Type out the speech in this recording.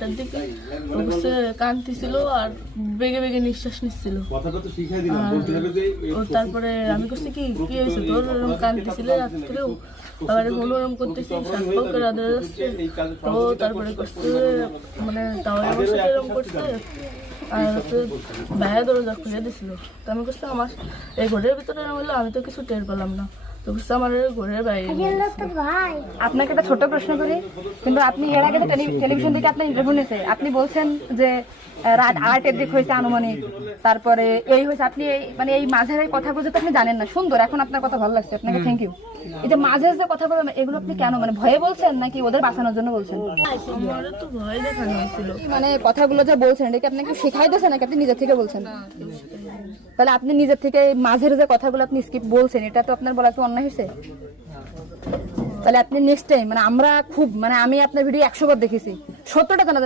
দিকে কাঁদতেছিল আর বেগে বেগে নিঃশ্বাস নিচ্ছিল। তারপরে আমি করছি কি হয়েছে তোর, ওরকম কাঁদতেছিল রাত্রেও, আবার ওরকম করতেছি সাত করে আদর যাচ্ছে। তো তারপরে করছে মানে তাও আমার সাথে এরকম করছে আর হচ্ছে ভাইয়া দরজা খুলে দিছিল। তো আমি করছি আমার এই ঘরের ভিতরে হলো, আমি তো কিছু টের পেলাম না। তো বুঝতে আমার ঘরের বাইরে। আপনাকে একটা ছোট প্রশ্ন করি, কিন্তু আপনি এর আগে তো টেলিভিশন থেকে আপনার ইন্টারভিউ নিয়েছে, আপনি বলছেন যে রাত 8-এর দিক হয়েছে আনুমানিক, তারপরে এই হয়েছে, আপনি মানে এই মাঝের এই কথাগুলো তো আপনি জানেন না। সুন্দর, এখন আপনার কথা ভালো লাগছে, আপনাকে থ্যাংক ইউ। এই যে মাঝের যে কথাগুলো এগুলো আপনি কেন মানে ভয়ে বলছেন নাকি ওদের বাঁচানোর জন্য বলছেন? আমারও তো ভয় দেখানো হয়েছিল। মানে কথাগুলো যে বলছেন এটা কি আপনাকে শেখাই দিয়েছে নাকি আপনি নিজের থেকে বলছেন? তাহলে আপনি নিজের থেকে মাঝের যে কথাগুলো আপনি স্কিপ বলছেন, এটা তো আপনার বলা একটু অন্যায় হয়েছে। তাহলে আপনি নেক্সট টাইম মানে আমরা খুব মানে আমি আপনার ভিডিও 100 বার দেখেছি, 70টা জানা